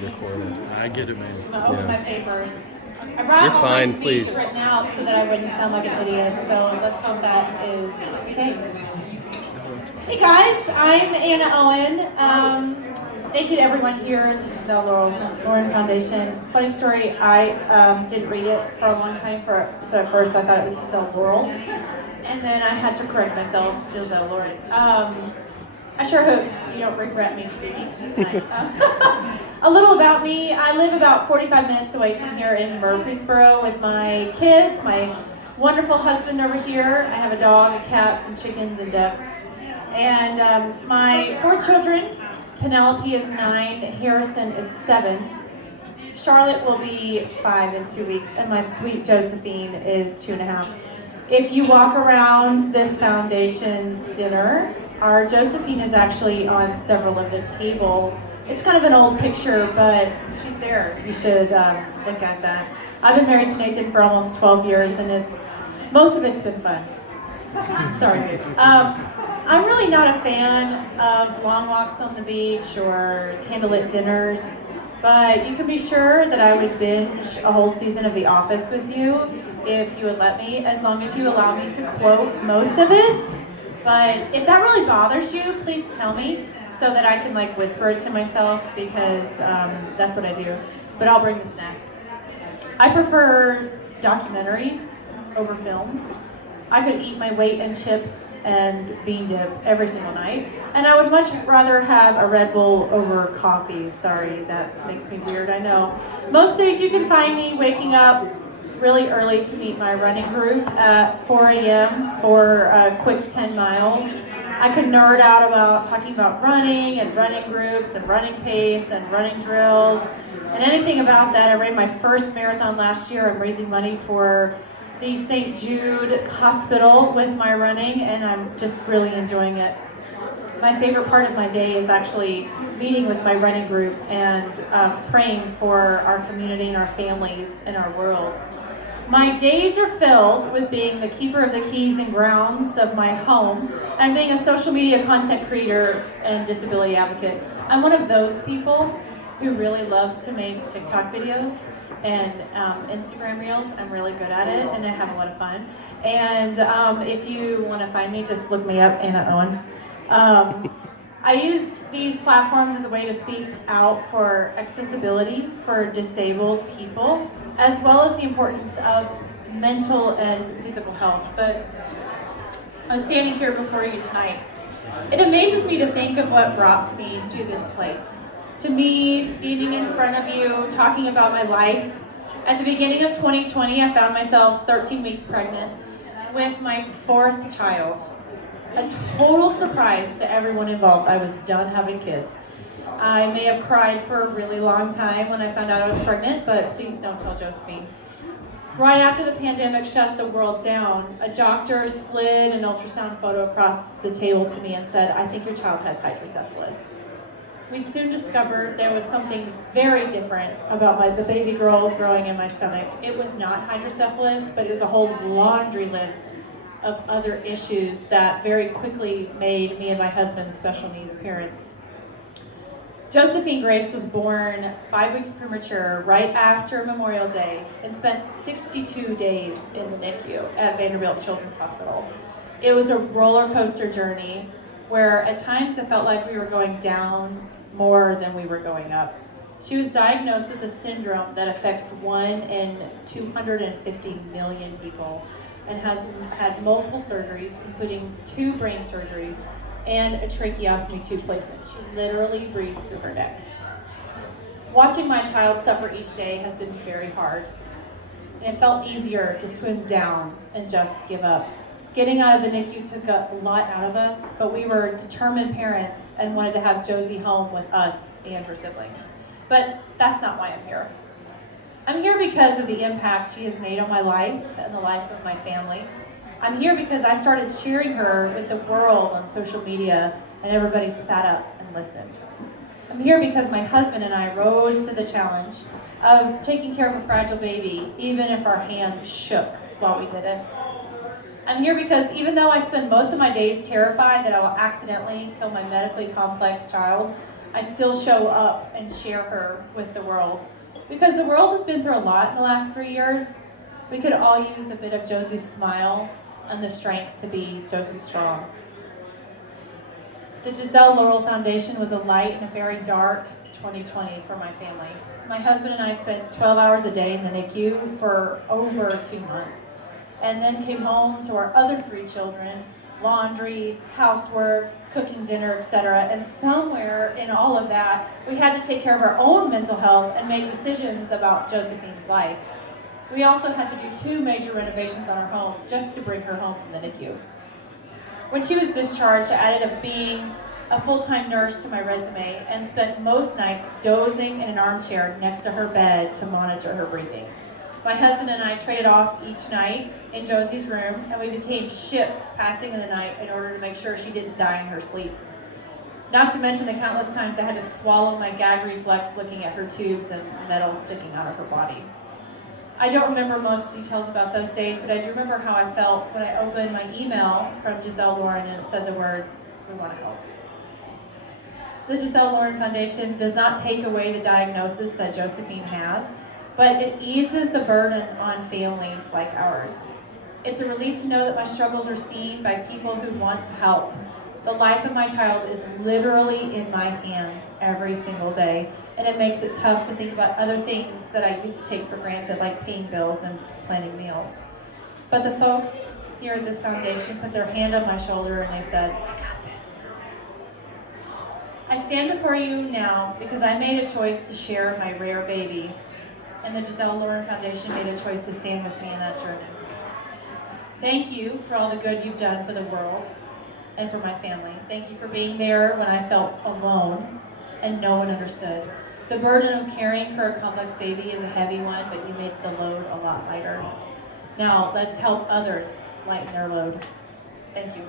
record it. I get it, man. I'm gonna open my papers. I brought You're all fine, my speech please. written out so that I wouldn't sound like an idiot. So let's hope that is the case. Hey guys, I'm Anna Owen. Thank you to everyone here at the Jiselle Lauren Foundation. Funny story, I didn't read it for a long time, so at first I thought it was Jiselle Laurel. And then I had to correct myself, Jiselle Lauren. I sure hope you don't regret me speaking. It's fine. A little about me. I live about 45 minutes away from here in Murfreesboro with my kids, my wonderful husband over here. I have a dog, a cat, some chickens, and ducks. And my 4 children, Penelope is 9, Harrison is 7, Charlotte will be 5 in 2 weeks, and my sweet Josephine is 2.5. If you walk around this foundation's dinner, our Josephine is actually on several of the tables. It's kind of an old picture, but she's there. You should look at that. I've been married to Nathan for almost 12 years, and most of it's been fun. Sorry, babe. I'm really not a fan of long walks on the beach or candlelit dinners, but you can be sure that I would binge a whole season of The Office with you if you would let me, as long as you allow me to quote most of it. But if that really bothers you, please tell me so that I can whisper it to myself, because that's what I do. But I'll bring the snacks. I prefer documentaries over films. I could eat my weight in chips and bean dip every single night. And I would much rather have a Red Bull over coffee. Sorry, that makes me weird, I know. Most days you can find me waking up really early to meet my running group at 4 a.m. for a quick 10 miles. I could nerd out about talking about running and running groups and running pace and running drills and anything about that. I ran my first marathon last year. I'm raising money for the St. Jude Hospital with my running, and I'm just really enjoying it. My favorite part of my day is actually meeting with my running group and praying for our community and our families and our world. My days are filled with being the keeper of the keys and grounds of my home and being a social media content creator and disability advocate. I'm one of those people who really loves to make TikTok videos and Instagram reels. I'm really good at it, and I have a lot of fun. And if you want to find me, just look me up, Anna Owen. I use these platforms as a way to speak out for accessibility for disabled people, as well as the importance of mental and physical health. But I'm standing here before you tonight. It amazes me to think of what brought me to this place. To me, standing in front of you, talking about my life. At the beginning of 2020, I found myself 13 weeks pregnant with my 4th child. A total surprise to everyone involved. I was done having kids. I may have cried for a really long time when I found out I was pregnant, but please don't tell Josephine. Right after the pandemic shut the world down, a doctor slid an ultrasound photo across the table to me and said, "I think your child has hydrocephalus." We soon discovered there was something very different about the baby girl growing in my stomach. It was not hydrocephalus, but it was a whole laundry list of other issues that very quickly made me and my husband special needs parents. Josephine Grace was born 5 weeks premature right after Memorial Day and spent 62 days in the NICU at Vanderbilt Children's Hospital. It was a roller coaster journey where at times it felt like we were going down more than we were going up. She was diagnosed with a syndrome that affects 1 in 250 million people and has had multiple surgeries, including 2 brain surgeries and a tracheostomy tube placement. She literally breathes through her neck. Watching my child suffer each day has been very hard, and it felt easier to swim down and just give up. Getting out of the NICU took a lot out of us, but we were determined parents and wanted to have Josie home with us and her siblings. But that's not why I'm here. I'm here because of the impact she has made on my life and the life of my family. I'm here because I started sharing her with the world on social media, and everybody sat up and listened. I'm here because my husband and I rose to the challenge of taking care of a fragile baby, even if our hands shook while we did it. I'm here because even though I spend most of my days terrified that I will accidentally kill my medically complex child, I still show up and share her with the world. Because the world has been through a lot in the last 3 years. We could all use a bit of Josie's smile and the strength to be Josie strong. The Jiselle Lauren Foundation was a light in a very dark 2020 for my family. My husband and I spent 12 hours a day in the NICU for over 2 months, and then came home to our other 3 children, laundry, housework, cooking dinner, etc. And somewhere in all of that, we had to take care of our own mental health and make decisions about Josephine's life. We also had to do 2 major renovations on our home just to bring her home from the NICU. When she was discharged, I added up being a full-time nurse to my resume and spent most nights dozing in an armchair next to her bed to monitor her breathing. My husband and I traded off each night in Josie's room, and we became ships passing in the night in order to make sure she didn't die in her sleep. Not to mention the countless times I had to swallow my gag reflex looking at her tubes and metal sticking out of her body. I don't remember most details about those days, but I do remember how I felt when I opened my email from Jiselle Lauren and it said the words, "We want to help." The Jiselle Lauren Foundation does not take away the diagnosis that Josephine has, but it eases the burden on families like ours. It's a relief to know that my struggles are seen by people who want to help. The life of my child is literally in my hands every single day, and it makes it tough to think about other things that I used to take for granted, like paying bills and planning meals. But the folks here at this foundation put their hand on my shoulder and they said, "I got this." I stand before you now because I made a choice to share my rare baby, and the Jiselle Lauren Foundation made a choice to stand with me in that journey. Thank you for all the good you've done for the world and for my family. Thank you for being there when I felt alone and no one understood. The burden of caring for a complex baby is a heavy one, but you made the load a lot lighter. Now let's help others lighten their load. Thank you.